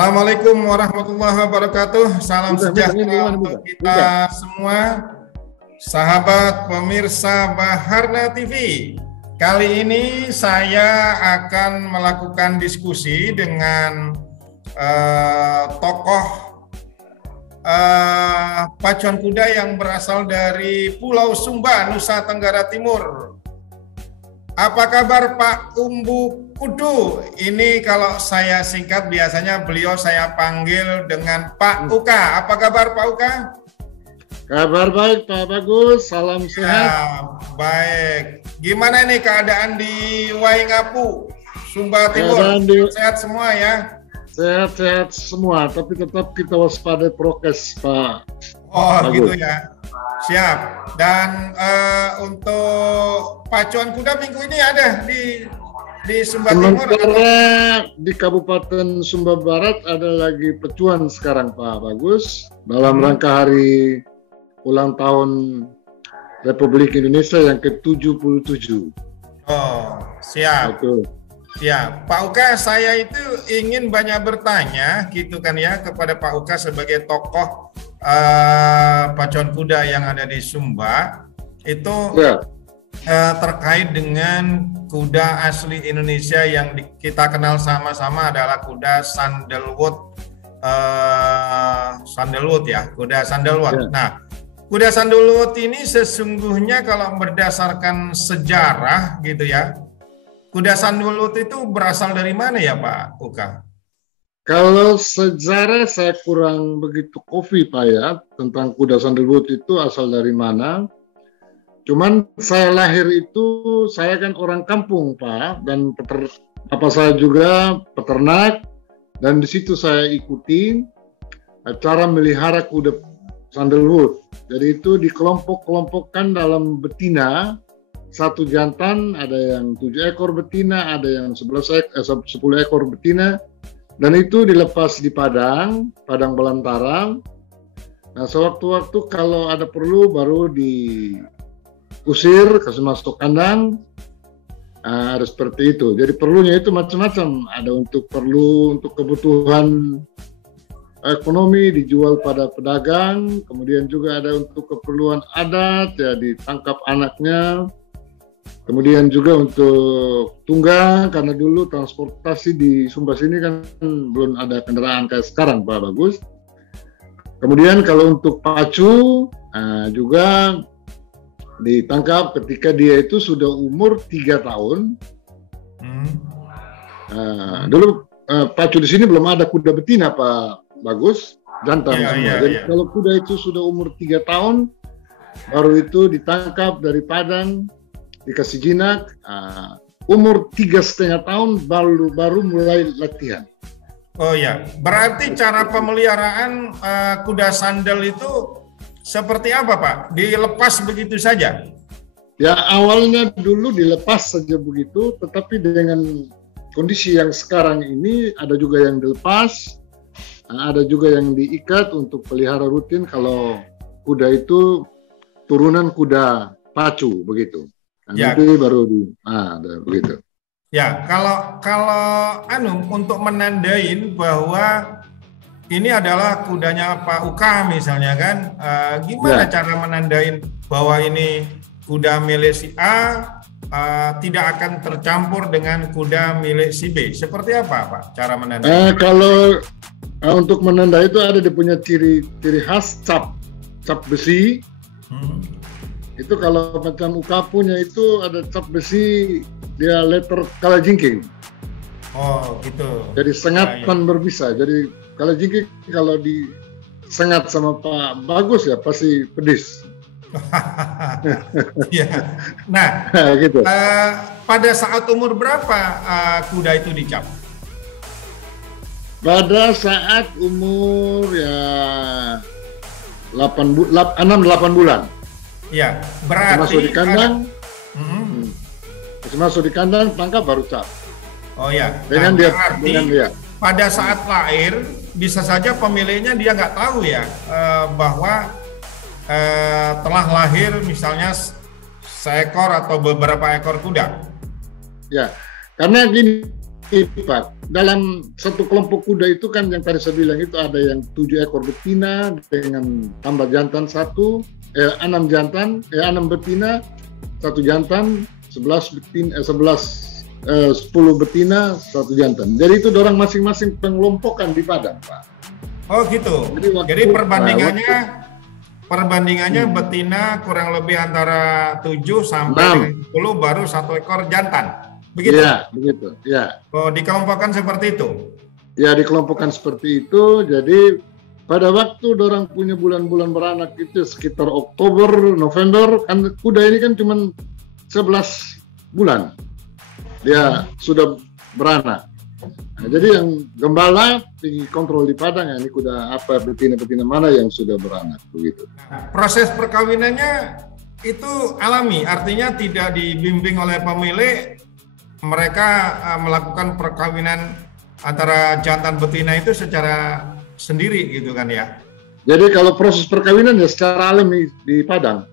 Assalamualaikum warahmatullahi wabarakatuh. Salam sejahtera untuk kita semua, sahabat pemirsa Baharna TV. Kali ini saya akan melakukan diskusi dengan tokoh pacuan kuda yang berasal dari Pulau Sumba, Nusa Tenggara Timur. Apa kabar Pak Umbu Kudu? Ini kalau saya singkat biasanya beliau saya panggil dengan Pak Uka. Apa kabar Pak Uka? Kabar baik Pak Bagus, salam sehat. Baik. Gimana nih keadaan di Waingapu, Sumba Timur? Sehat semua ya? Sehat-sehat semua, tapi tetap kita waspada prokes Pak. Oh Bagus. Gitu ya. Siap. Dan untuk pacuan kuda minggu ini ada di Sumba Timur. Sementara di Kabupaten Sumba Barat ada lagi pecuan sekarang Pak Bagus, dalam rangka hari ulang tahun Republik Indonesia yang ke-77. Oh, siap. Betul. Ya, Pak Uka, saya itu ingin banyak bertanya gitu kan ya kepada Pak Uka sebagai tokoh pacuan kuda yang ada di Sumba itu ya. Terkait dengan kuda asli Indonesia yang kita kenal sama-sama adalah kuda sandalwood, ya, kuda sandalwood. Ya. Nah, kuda sandalwood ini sesungguhnya kalau berdasarkan sejarah gitu ya, kuda sandalwood itu berasal dari mana ya Pak Uka? Kalau sejarah saya kurang begitu Pak ya, tentang kuda sandalwood itu asal dari mana. Cuman saya lahir itu, saya kan orang kampung Pak, dan bapak saya juga peternak, dan di situ saya ikuti cara melihara kuda sandalwood. Jadi itu dikelompok-kelompokkan dalam betina, satu jantan, ada yang 7 ekor betina, ada yang 10 ekor betina, dan itu dilepas di padang belantara. Nah, sewaktu-waktu kalau ada perlu baru diusir, kasih masuk kandang. Nah, ada seperti itu. Jadi perlunya itu macam-macam. Ada untuk kebutuhan ekonomi dijual pada pedagang, kemudian juga ada untuk keperluan adat, ya ditangkap anaknya. Kemudian juga untuk tunggang, karena dulu transportasi di Sumba sini kan belum ada kendaraan kayak sekarang Pak Bagus. Kemudian kalau untuk pacu juga ditangkap ketika dia itu sudah umur 3 tahun. Dulu pacu di sini belum ada kuda betina Pak Bagus, jantan semua. Jadi kalau kuda itu sudah umur 3 tahun, baru itu ditangkap dari padang, dikasih jinak, umur 3,5 tahun baru mulai latihan. Oh ya, berarti cara pemeliharaan kuda sandal itu seperti apa Pak? Dilepas begitu saja? Ya awalnya dulu dilepas saja begitu, tetapi dengan kondisi yang sekarang ini ada juga yang dilepas, ada juga yang diikat untuk pelihara rutin kalau kuda itu turunan kuda pacu begitu. Ya. Nanti baru begitu. Ya, kalau untuk menandain bahwa ini adalah kudanya Pak Uka misalnya kan, gimana cara menandain bahwa ini kuda milik si A tidak akan tercampur dengan kuda milik si B? Seperti apa Pak cara menandain? Kalau untuk menandai itu ada dia punya ciri khas cap besi. Itu kalau macam Uka punya itu ada cap besi, dia letter kalajengking. Oh gitu. Jadi sengatan berbisa. Jadi kalajengking kalau disengat sama Pak Bagus ya pasti pedis. Ya. Nah, gitu. Pada saat umur berapa kuda itu dicap? Pada saat umur ya 6-8 bulan. Ya, berarti masuk di kandang, masuk di kandang, tangkap baru cap. Oh ya, dengan dia pada saat lahir bisa saja pemiliknya dia nggak tahu ya bahwa telah lahir misalnya seekor atau beberapa ekor kuda. Ya, karena gini Pak. Dalam satu kelompok kuda itu kan yang tadi saya bilang itu ada yang 7 ekor betina dengan tambah jantan 6 jantan, 6 betina, 1 jantan, 11 betina, 10 betina, 1 jantan. Jadi itu orang masing-masing pengelompokan di Padang, Pak. Oh gitu. Jadi perbandingannya betina kurang lebih antara 7 sampai 10 baru 1 ekor jantan. Begitu? Ya, begitu. Ya. Oh, dikelompokkan seperti itu? Ya, dikelompokkan seperti itu. Jadi pada waktu orang punya bulan-bulan beranak itu sekitar Oktober, November, kan kuda ini kan cuma 11 bulan. Dia sudah beranak. Nah, jadi yang gembala dikontrol di Padang, ya, ini kuda apa, betina-betina mana yang sudah beranak, begitu. Nah, proses perkawinannya itu alami, artinya tidak dibimbing oleh pemilik. Mereka melakukan perkawinan antara jantan betina itu secara sendiri gitu kan ya? Jadi kalau proses perkawinan ya secara alami di Padang.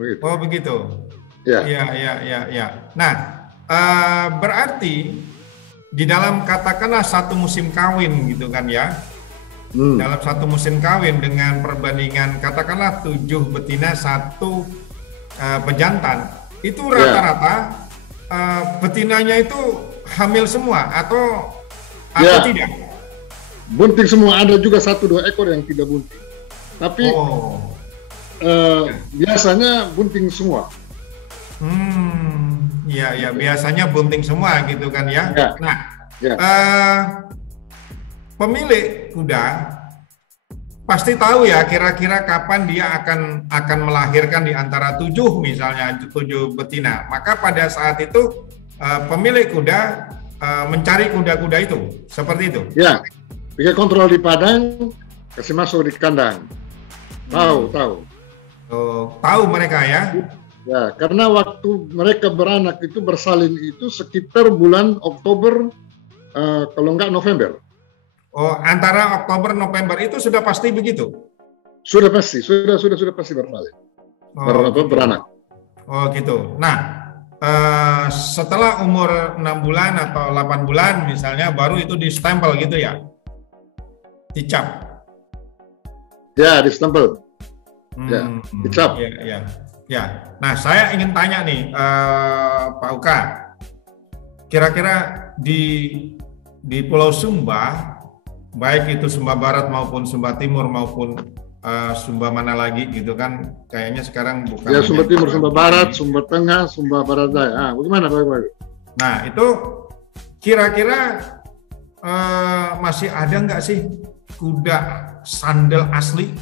Begitu. Oh begitu? Ya. Ya. Nah, berarti di dalam katakanlah satu musim kawin gitu kan ya? Dalam satu musim kawin dengan perbandingan katakanlah 7 betina 1 pejantan, itu rata-rata betinanya itu hamil semua atau tidak? Bunting semua, ada juga 1-2 ekor yang tidak bunting. Tapi biasanya bunting semua. Ya biasanya bunting semua gitu kan ya. Nah, pemilik kuda pasti tahu ya kira-kira kapan dia akan melahirkan di antara 7 misalnya 7 betina. Maka pada saat itu pemilik kuda mencari kuda-kuda itu, seperti itu. Ya, bikin kontrol di Padang, kasih masuk di kandang. Tahu. Tahu mereka ya. Ya, karena waktu mereka beranak itu bersalin itu sekitar bulan Oktober, kalau enggak November. Oh, antara Oktober November itu sudah pasti begitu? Sudah pasti bersalin. Beranak. Oh gitu. Nah, setelah umur 6 bulan atau 8 bulan misalnya baru itu distempel gitu ya? Dicap? Ya, distempel. Ya, dicap. Ya. Nah, saya ingin tanya nih, Pak Uka, kira-kira di Pulau Sumba, baik itu Sumba Barat maupun Sumba Timur maupun Sumba mana lagi gitu kan, kayaknya sekarang bukan ya Sumba Timur, Sumba Barat, Sumba Tengah, Sumba Barat Daya. Bagaimana Pak? Nah itu kira-kira masih ada nggak sih kuda sandal asli?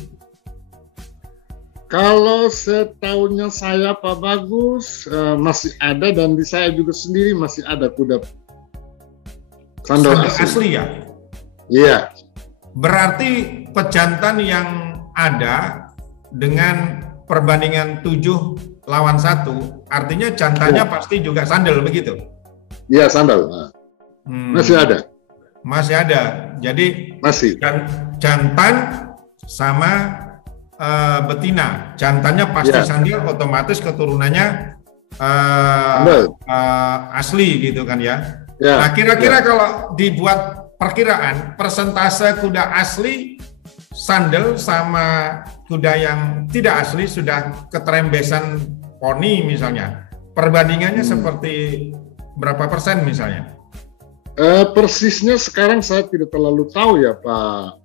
Kalau setahunya saya Pak Bagus masih ada, dan di saya juga sendiri masih ada kuda sandal asli ya? Iya. Berarti pejantan yang ada dengan perbandingan 7 lawan 1, artinya jantannya pasti juga sandal begitu? Iya, sandal. Masih ada. Masih ada. Jadi masih jantan sama betina. Jantannya pasti sandal, otomatis keturunannya asli gitu kan ya? Nah, kira-kira kalau dibuat perkiraan persentase kuda asli sandal sama kuda yang tidak asli sudah keterembesan poni misalnya, perbandingannya seperti berapa persen misalnya? Persisnya sekarang saya tidak terlalu tahu ya Pak,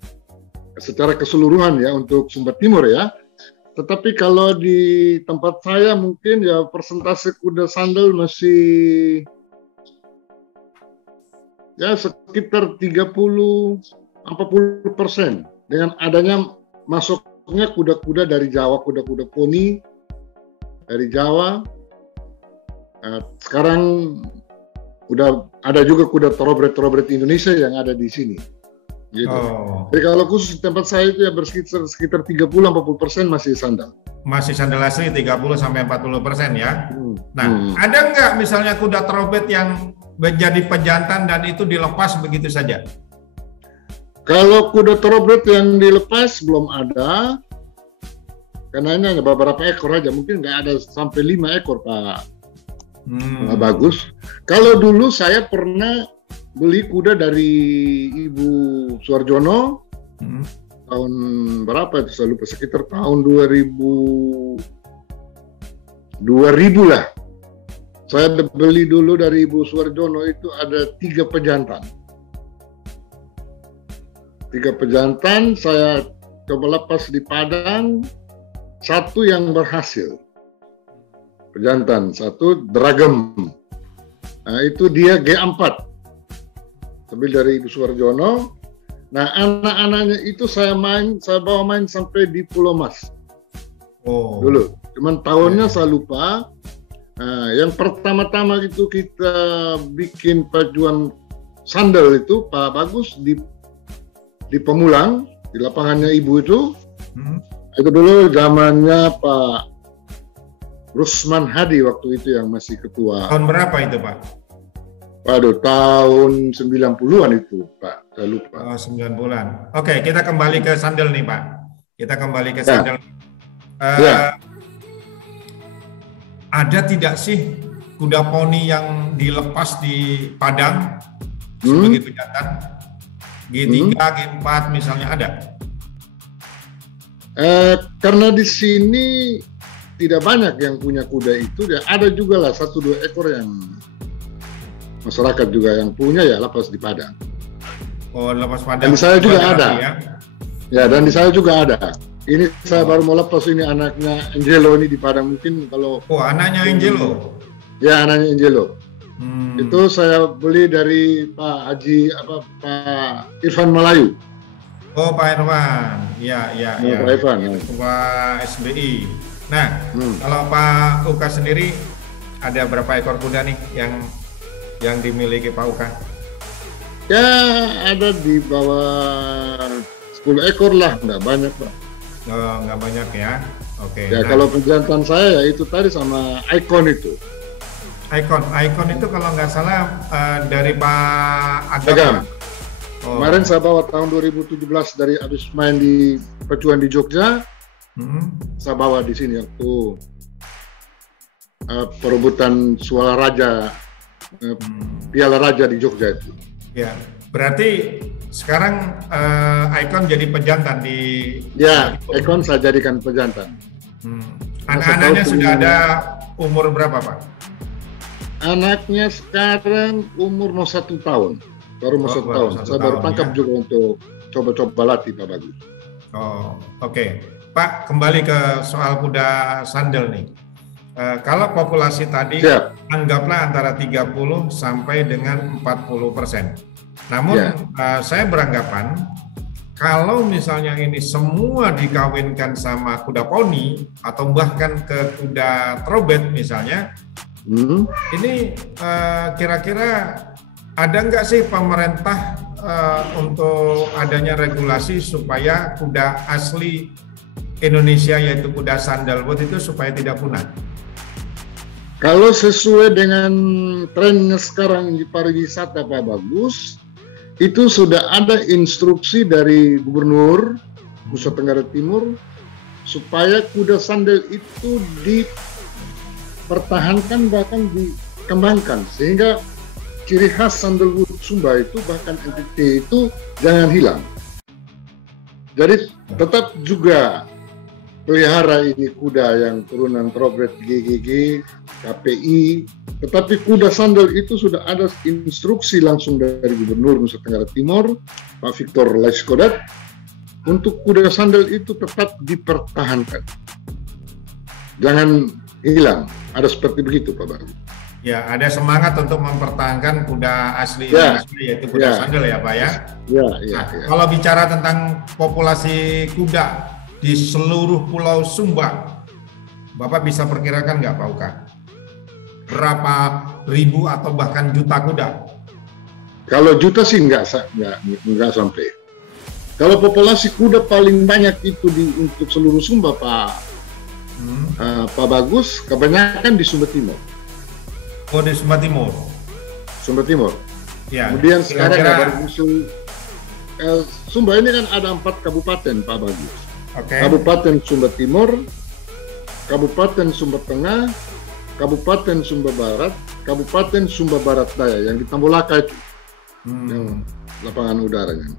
secara keseluruhan ya untuk Sumba Timur ya. Tetapi kalau di tempat saya mungkin ya persentase kuda sandal masih ya sekitar 30-40% dengan adanya masuknya kuda-kuda dari Jawa, kuda-kuda poni dari Jawa. Sekarang udah ada juga kuda thoroughbred Indonesia yang ada di sini. Gitu. Jadi kalau khusus di tempat saya itu ya sekitar 30-40% masih sandal. Masih sandal asli 30-40% ya. Nah, ada nggak misalnya kuda thoroughbred yang menjadi pejantan dan itu dilepas begitu saja? Kalau kuda thoroughbred yang dilepas belum ada, karena ini hanya beberapa ekor aja, mungkin nggak ada sampai 5 ekor Pak Bagus. Kalau dulu saya pernah beli kuda dari Ibu Suarjono tahun berapa itu saya lupa, sekitar tahun 2000 lah. Saya beli dulu dari Ibu Suarjono itu ada 3 pejantan. 3 pejantan saya coba lepas di Padang, 1 yang berhasil. Pejantan, 1 Dragem. Nah, itu dia G4. Ambil dari Ibu Suarjono. Nah, anak-anaknya itu saya bawa main sampai di Pulau Mas. Oh. Dulu. Cuman tahunnya saya lupa. Nah, yang pertama-tama itu kita bikin pajuan sandal itu Pak Bagus di Pemulang, di lapangannya Ibu itu. Itu dulu zamannya Pak Rusman Hadi waktu itu yang masih ketua. Tahun berapa itu, Pak? Waduh, tahun 90-an itu, Pak. Saya lupa. Oh, 90-an. Oke, kita kembali ke sandal nih, Pak. Kita kembali ke sandal. Ada tidak sih kuda poni yang dilepas di Padang sebagai pejantan? G3, G4 misalnya ada? Karena di sini tidak banyak yang punya kuda itu, ya ada juga lah 1-2 ekor yang masyarakat juga yang punya, ya lepas di Padang. Oh, lepas Padang. Dan di saya juga ada. Ya, dan di saya juga ada. Ini saya baru mau lepas ini anaknya Angelo ini di Padang mungkin kalau. Oh, anaknya Angelo. Ya, anaknya Angelo. Itu saya beli dari Pak Irfan Melayu. Oh, Pak Irfan. Ya. Pak Irfan. Ketua SBI. Nah, kalau Pak Uka sendiri ada berapa ekor kuda nih yang dimiliki Pak Uka? Ya, ada di bawah 10 ekor lah, nggak banyak, Pak. Oh, nggak banyak ya. Oke. Ya, kalau pejantan saya ya itu tadi sama Icon itu. Icon itu kalau nggak salah dari Pak Agam. Oh. Kemarin saya bawa tahun 2017 dari habis main di pacuan di Jogja. Saya bawa di sini waktu perebutan suara raja, piala raja di Jogja itu. Ya, berarti sekarang Icon jadi pejantan di. Ya, Icon saya jadikan pejantan. Anak-anaknya sudah ada umur berapa, Pak? Anaknya sekarang umur mau 1 tahun, baru mau 1 tahun. Saya baru tangkap juga untuk coba-coba latih Pak Bagus. Oh, oke. Pak, kembali ke soal kuda sandal nih. Kalau populasi tadi anggaplah antara 30 sampai dengan 40%. Namun saya beranggapan kalau misalnya ini semua dikawinkan sama kuda poni atau bahkan ke kuda trobet misalnya, ini kira-kira ada nggak sih pemerintah untuk adanya regulasi supaya kuda asli Indonesia yaitu kuda sandalwood itu supaya tidak punah? Kalau sesuai dengan trennya sekarang di pariwisata Pak Bagus, itu sudah ada instruksi dari Gubernur Nusa Tenggara Timur supaya kuda sandal itu dipertahankan bahkan dikembangkan sehingga ciri khas sandalwood Sumba itu bahkan NTT itu jangan hilang. Jadi tetap juga pelihara ini kuda yang turunan Trobret GGG, KPI, tetapi kuda sandal itu sudah ada instruksi langsung dari Gubernur Nusa Tenggara Timur, Pak Victor Laiskodat, untuk kuda sandal itu tetap dipertahankan. Jangan hilang, ada seperti begitu Pak Bagus. Ya, ada semangat untuk mempertahankan kuda asli Indonesia yaitu kuda sandal ya Pak ya? Ya. Kalau bicara tentang populasi kuda di seluruh Pulau Sumba, Bapak bisa perkirakan nggak Pak Uka? Berapa ribu atau bahkan juta kuda? Kalau juta sih nggak sampai. Kalau populasi kuda paling banyak itu untuk seluruh Sumba Pak Bagus, kebanyakan di Sumba Timur. Oh, di Sumba Timur. Sumba Timur. Ya. Kemudian sekarang baru musuh Sumba ini kan ada 4 kabupaten Pak Bagus. Okay. Kabupaten Sumba Timur, Kabupaten Sumba Tengah, Kabupaten Sumba Barat, Kabupaten Sumba Barat Daya yang di Tambolaka itu. yang lapangan udaranya.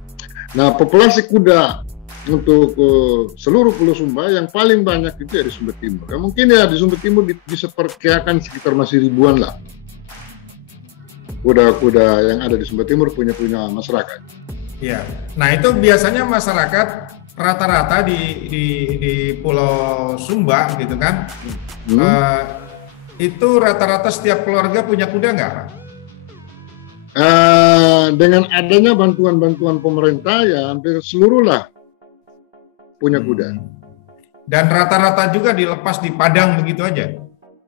Nah, populasi kuda untuk seluruh Pulau Sumba yang paling banyak itu ya di Sumba Timur. Ya, mungkin ya di Sumba Timur bisa perkirakan sekitar masih ribuan lah kuda-kuda yang ada di Sumba Timur punya masyarakat. Iya. Nah, itu biasanya masyarakat rata-rata di Pulau Sumba gitu kan. Itu rata-rata setiap keluarga punya kuda nggak, Pak? Dengan adanya bantuan-bantuan pemerintah ya hampir seluruh lah punya kuda. Dan rata-rata juga dilepas di padang begitu aja?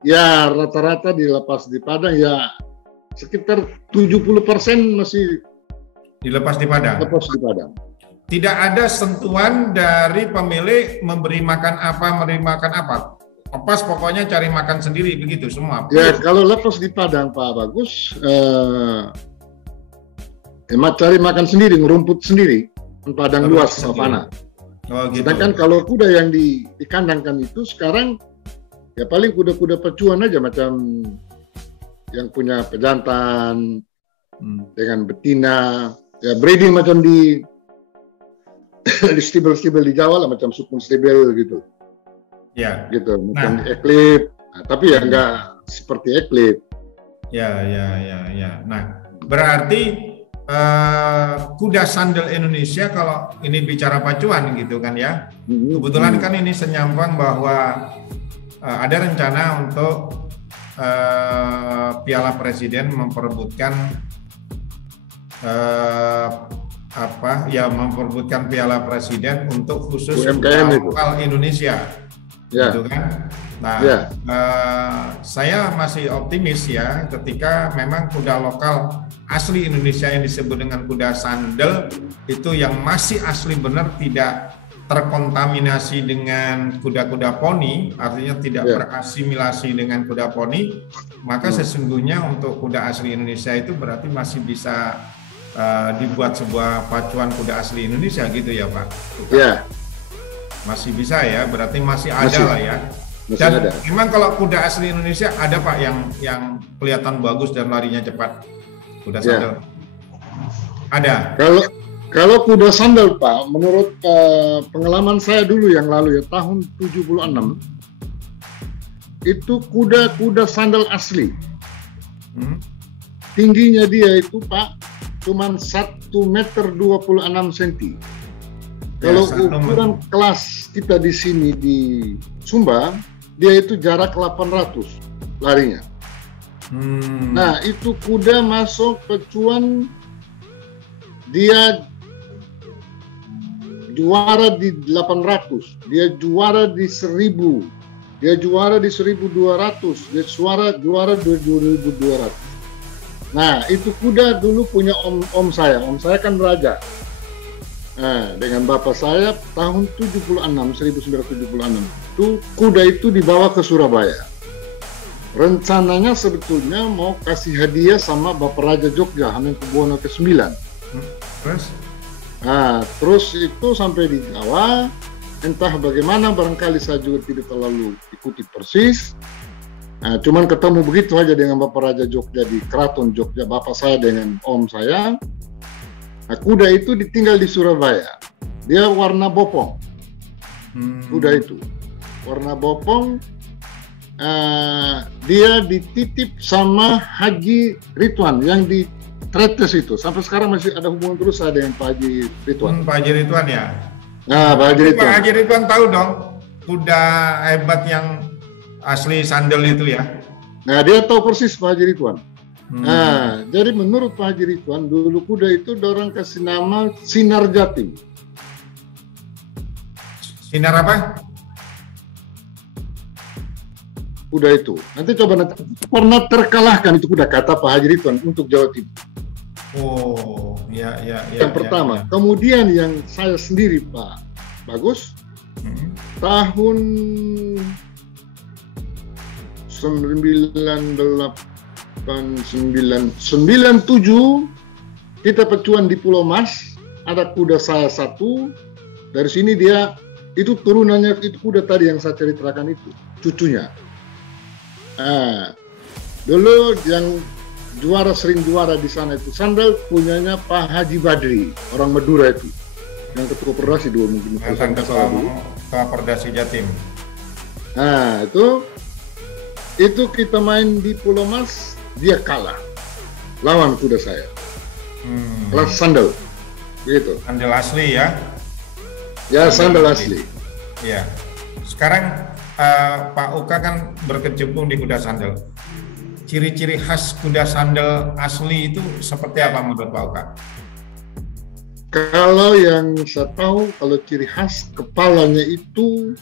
Ya, rata-rata dilepas di padang ya sekitar 70% masih dilepas di padang. Lepas di padang. Tidak ada sentuhan dari pemilik memberi makan apa. Lepas pokoknya cari makan sendiri begitu semua. Ya, kalau lepas di padang Pak Bagus, cari makan sendiri, ngerumput sendiri, padang luas savana. Oh, gitu. Sedangkan kalau kuda yang dikandangkan itu sekarang ya paling kuda-kuda pacuan aja, macam yang punya pejantan dengan betina, ya breeding macam di stibel-stibel di Jawa lah, macam sukun stibel gitu. Ya. Gitu, macam eklip. Nah, tapi ya enggak seperti eklip. Ya. Nah, berarti kuda sandal Indonesia kalau ini bicara pacuan gitu kan ya. Kebetulan kan ini senyampang bahwa ada rencana untuk Piala Presiden memperebutkan memperebutkan Piala Presiden untuk khusus UMKM lokal Indonesia. Ya. Gitu kan. Nah, ya. Saya masih optimis ya ketika memang kuda lokal asli Indonesia yang disebut dengan kuda sandal itu yang masih asli benar, tidak terkontaminasi dengan kuda-kuda poni, artinya tidak berasimilasi dengan kuda poni, maka sesungguhnya untuk kuda asli Indonesia itu berarti masih bisa dibuat sebuah pacuan kuda asli Indonesia gitu ya Pak? Iya. Masih bisa ya, berarti masih ada lah ya. Dan ada. memang kalau kuda asli Indonesia ada Pak yang kelihatan bagus dan larinya cepat, kuda sandal. Ada. Kalau kuda sandal Pak, menurut pengalaman saya dulu yang lalu ya, tahun 76, itu kuda sandal asli. Tingginya dia itu Pak cuman 1,26 meter. Kalau ukuran kelas kita di sini di Sumba, dia itu jarak 800 larinya. Nah, itu kuda masuk pecuan, dia juara di 800, dia juara di 1000, dia juara di 1200, dia juara di 2200. Nah, itu kuda dulu punya om saya kan raja. Nah, dengan bapak saya tahun 1976 itu kuda itu dibawa ke Surabaya. Rencananya sebetulnya mau kasih hadiah sama Bapak Raja Jogja Hamengkubuwono ke-9. Terus itu sampai di Jawa, entah bagaimana, barangkali saya juga tidak terlalu ikuti persis. Cuman ketemu begitu aja dengan Bapak Raja Jogja di Keraton Jogja, bapak saya dengan om saya. Nah, kuda itu ditinggal di Surabaya. Dia warna bopong. Kuda itu warna bopong. Dia dititip sama Haji Ridwan yang di Tretes itu. Sampai sekarang masih ada hubungan terus saya dengan Pak Haji Ridwan. Pak Haji Ridwan ya. Nah, Pak Haji Ridwan. Pak Haji Ridwan tahu dong kuda hebat yang asli sandal itu ya. Nah, dia tahu persis Pak Haji Ridwan. Nah, jadi menurut Pak Haji Ridwan, dulu kuda itu dorang kasih nama Sinar Jatim. Sinar apa? Kuda itu. Nanti coba pernah terkalahkan itu kuda, kata Pak Haji Ridwan untuk Jawa Timur. Oh, ya. Yang pertama. Kemudian yang saya sendiri Pak Bagus, tahun 97 kita pecuan di Pulau Mas, ada kuda saya satu. Dari sini dia itu turunannya itu kuda tadi yang saya ceritakan itu, cucunya. Dulu yang juara sering juara di sana itu sandal punyanya Pak Haji Badri, orang Madura itu, yang ketua Perdasi dulu mungkin. Mantan ketua Perdasi Jatim. Nah itu kita main di Pulau Mas, dia kalah lawan kuda saya. Kelas sandal, begitu. Sandal asli ya? Ya sandal asli. Ya. Sekarang Pak Uka kan berkecimpung di kuda sandal. Ciri-ciri khas kuda sandal asli itu seperti apa menurut Pak Uka? Kalau yang saya tahu, kalau ciri khas kepalanya itu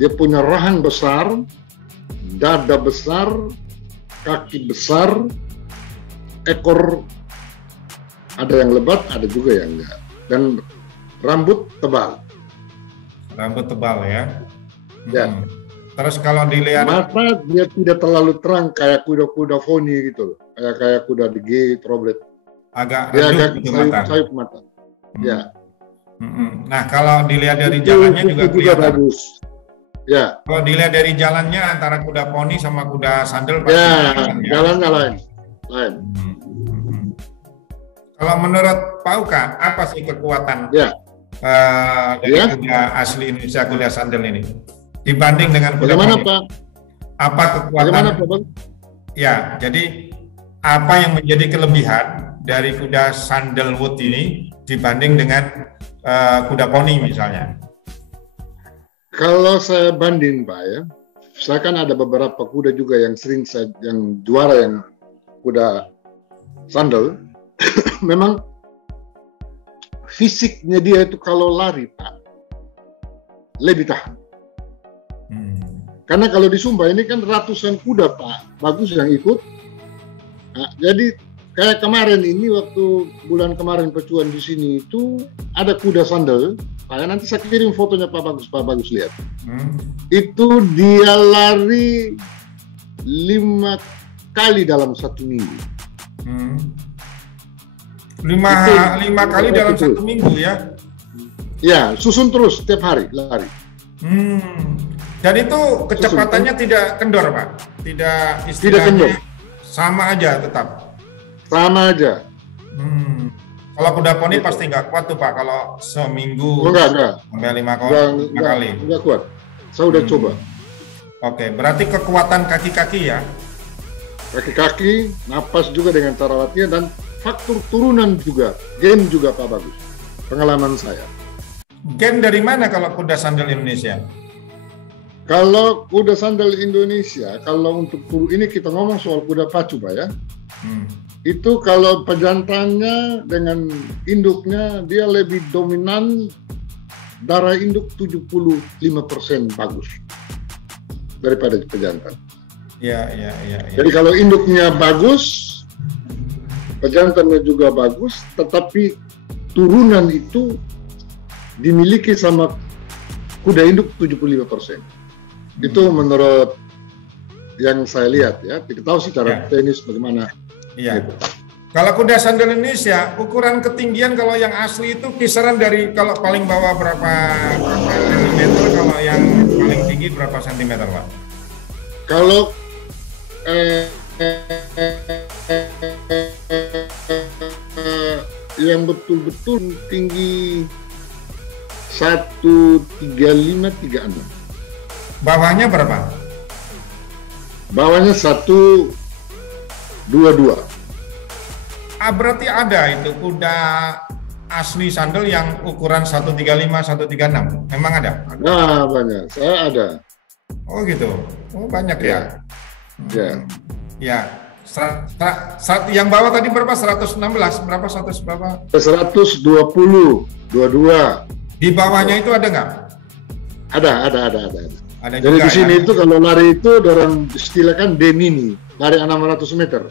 dia punya rahang besar, dada besar, kaki besar, ekor ada yang lebat, ada juga yang enggak, dan rambut tebal. Rambut tebal ya. Ya. Terus kalau dilihat mata dia tidak terlalu terang kayak kuda-kuda poni gitu loh, kayak kuda DG, Troblet. Agak dia redup gitu mata. Sayup mata. Ya. Nah kalau dilihat dari jalannya juga kelihatan. Bagus. Ya. Kalau dilihat dari jalannya antara kuda poni sama kuda sandal pasti ya, ya. Jalannya lain. Kalau menurut Pak Uka, apa sih kekuatan dari kuda asli Indonesia, kuda sandal ini dibanding dengan kuda bagaimana poni? Pak? Apa kekuatan? Bagaimana Pak? Ya, jadi apa yang menjadi kelebihan dari kuda sandalwood ini dibanding dengan kuda poni misalnya? Kalau saya banding Pak ya, saya kan ada beberapa kuda juga yang sering yang juara yang kuda sandal. Memang fisiknya dia itu kalau lari Pak lebih tahan. Karena kalau di Sumba ini kan ratusan kuda Pak, bagus yang ikut. Nah, jadi kayak kemarin ini waktu bulan kemarin pecuan di sini itu ada kuda sandal. Nanti saya kirim fotonya Pak Bagus lihat. Itu dia lari 5 kali dalam 1 minggu. 5 kali dalam 1 minggu ya? Ya, susun terus setiap hari lari. Dan itu kecepatannya tidak kendor Pak? Tidak kendor. Sama aja tetap? Sama aja. Kalau kuda poni pasti nggak kuat tuh Pak, kalau seminggu enggak. Sampai 5 kali? Enggak kuat. Saya udah coba. Oke, berarti kekuatan kaki-kaki ya? Kaki-kaki, napas juga dengan cara latihan, dan faktor turunan juga, gen juga Pak Bagus. Pengalaman saya. Gen dari mana kalau kuda sandal Indonesia? Kalau kuda sandal Indonesia, kalau untuk ini kita ngomong soal kuda pacu Pak ya. Itu kalau pejantannya dengan induknya dia lebih dominan, darah induk 75% bagus daripada pejantan. Ya. Jadi kalau induknya bagus, pejantannya juga bagus, tetapi turunan itu dimiliki sama kuda induk 75%. Itu menurut yang saya lihat ya. Kita tahu sih cara tenis bagaimana. Iya. Gitu. Kalau kuda sandal Indonesia, ukuran ketinggian kalau yang asli itu kisaran dari kalau paling bawah berapa sentimeter, kalau yang paling tinggi berapa sentimeter, Pak? Kalau yang betul-betul tinggi 135-36. Bawahnya berapa? Bawahnya 122. Berarti ada itu kuda asli sandal yang ukuran 135-136. Memang ada? Nah, banyak. Saya ada. Oh gitu. Oh banyak ya. Ya. Yang bawah tadi berapa? 116. Berapa? 100 berapa? 120, 22. Di bawahnya itu ada nggak? Ada. Ada jadi juga, di sini ya? itu kalau lari itu orang istilahkan D-mini, lari 600 meter.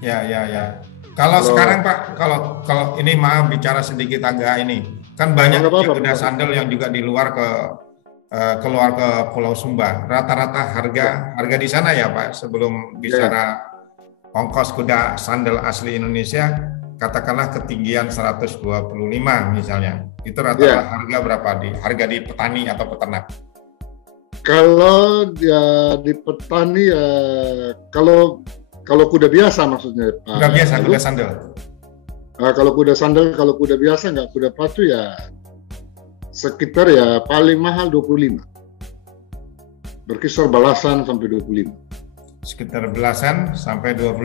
Ya. Kalau sekarang Pak, kalau ini maaf bicara sedikit agak ini, kan banyak kuda sandal yang juga di luar keluar ke Pulau Sumba. Rata-rata harga di sana ya Pak, sebelum bicara ongkos kuda sandal asli Indonesia, katakanlah ketinggian 125 misalnya. Itu rata-rata harga berapa harga di petani atau peternak? Kalau ya di petani ya, kalau Kalau kuda biasa maksudnya Pak. Kuda biasa, kuda sandal. Kalau kuda sandal, kalau kuda biasa nggak kuda pacu ya sekitar ya paling mahal 25. Berkisar belasan sampai 25. Sekitar belasan sampai 25.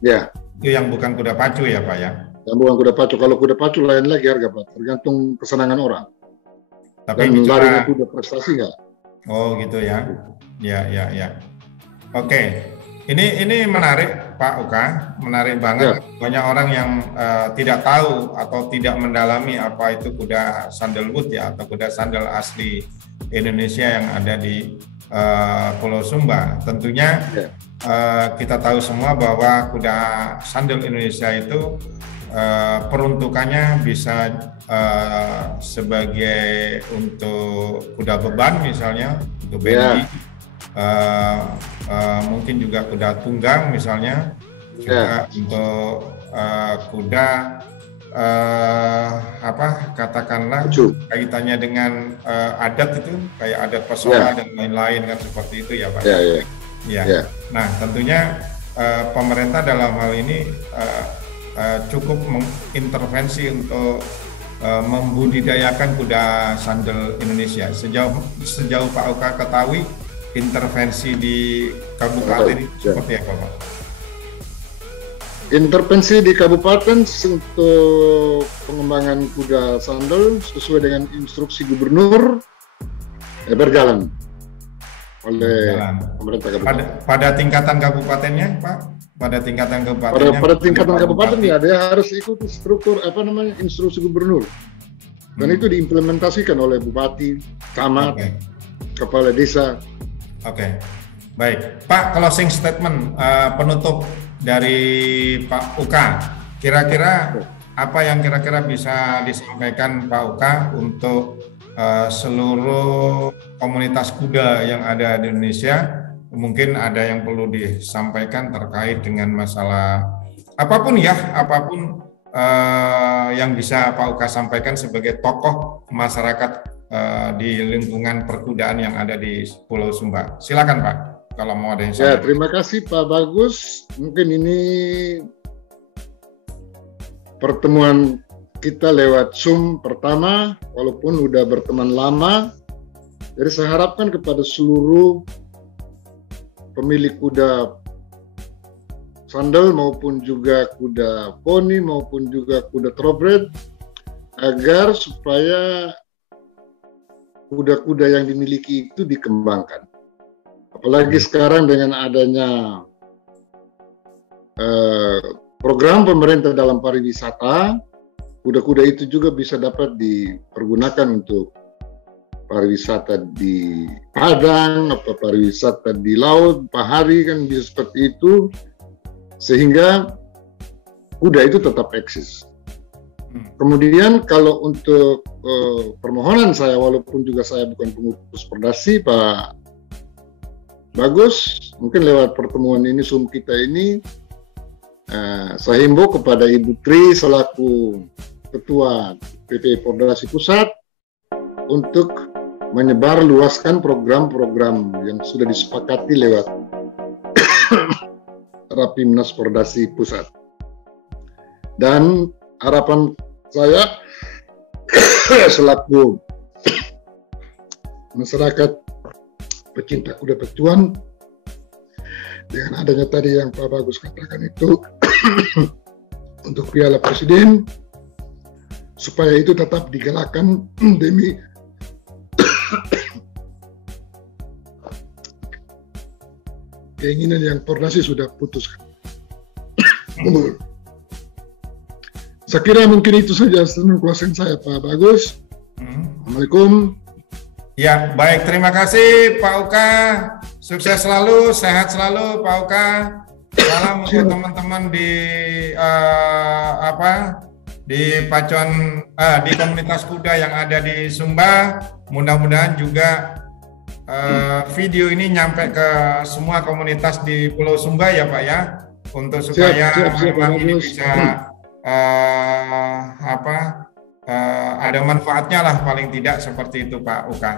Ya. Itu yang bukan kuda pacu ya Pak ya? Yang bukan kuda pacu. Kalau kuda pacu lain lagi harga Pak, tergantung kesenangan orang. Tapi dan larinya kuda prestasi nggak? Oh gitu ya. Ya. Oke. Ini menarik Pak Uka, menarik banget. Ya. Banyak orang yang tidak tahu atau tidak mendalami apa itu kuda sandalwood ya, atau kuda sandal asli Indonesia yang ada di Pulau Sumba. Tentunya kita tahu semua bahwa kuda sandal Indonesia itu peruntukannya bisa sebagai untuk kuda beban misalnya, untuk bendi. Mungkin juga kuda tunggang misalnya, juga untuk kuda katakanlah kaitannya dengan adat itu kayak adat Pasola dan lain-lain kan, seperti itu ya Pak. Nah tentunya pemerintah dalam hal ini cukup mengintervensi untuk membudidayakan kuda sandal Indonesia. Sejauh Pak Uka ketahui, intervensi di kabupaten itu seperti apa Pak? Intervensi di kabupaten untuk pengembangan kuda sandal sesuai dengan instruksi gubernur berjalan oleh pemerintah kabupaten. Pada tingkatan kabupatennya Pak? Pada tingkatan kabupaten. Pada tingkatan kabupaten ya, dia harus ikuti struktur instruksi gubernur. Dan itu diimplementasikan oleh bupati, camat, kepala desa. Oke. Baik. Pak, closing statement penutup dari Pak Uka. Kira-kira apa yang kira-kira bisa disampaikan Pak Uka untuk seluruh komunitas kuda yang ada di Indonesia? Mungkin ada yang perlu disampaikan terkait dengan masalah apapun yang bisa Pak Uka sampaikan sebagai tokoh masyarakat di lingkungan perkudaan yang ada di Pulau Sumba. Silakan Pak, kalau mau ada yang sampaikan. Terima kasih Pak Bagus. Mungkin ini pertemuan kita lewat Zoom pertama, walaupun udah berteman lama. Jadi saya harapkan kepada seluruh pemilik kuda sandal maupun juga kuda poni maupun juga kuda thoroughbred, agar supaya kuda-kuda yang dimiliki itu dikembangkan. Apalagi sekarang dengan adanya program pemerintah dalam pariwisata, kuda-kuda itu juga bisa dapat dipergunakan untuk pariwisata di padang, apa pariwisata di laut, pahari kan bisa seperti itu, sehingga kuda itu tetap eksis. Kemudian kalau untuk permohonan saya, walaupun juga saya bukan pengutus perdasi, Pak Bagus, mungkin lewat pertemuan ini, Zoom kita ini, saya himbau kepada Ibu Tri selaku Ketua PP Pordasi Pusat untuk menyebar luaskan program-program yang sudah disepakati lewat Rapimnas Pordasi Pusat. Dan harapan saya selaku masyarakat pecinta kuda petuan, dengan adanya tadi yang Pak Bagus katakan itu untuk Piala Presiden, supaya itu tetap digalakkan demi keinginan yang Pordasi sudah putuskan. Saya kira mungkin itu saja closing saya, Pak Bagus. Assalamualaikum. Ya, baik. Terima kasih Pak Uka. Sukses selalu, sehat selalu Pak Uka. Salam untuk teman-teman di di komunitas kuda yang ada di Sumba. Mudah-mudahan juga video ini nyampe ke semua komunitas di Pulau Sumba ya Pak ya, untuk supaya memang ini bisa ada manfaatnya lah paling tidak, seperti itu Pak Uka.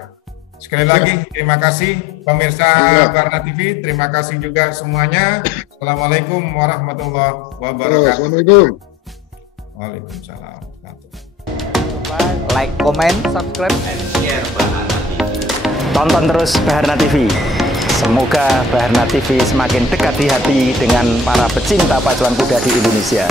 Sekali lagi terima kasih pemirsa Barna TV, terima kasih juga semuanya. Assalamualaikum warahmatullahi wabarakatuh. Assalamualaikum. Waalaikumsalam. Like, comment, subscribe, and share Baharna TV. Tonton terus Baharna TV. Semoga Baharna TV semakin dekat di hati dengan para pecinta pacuan kuda di Indonesia.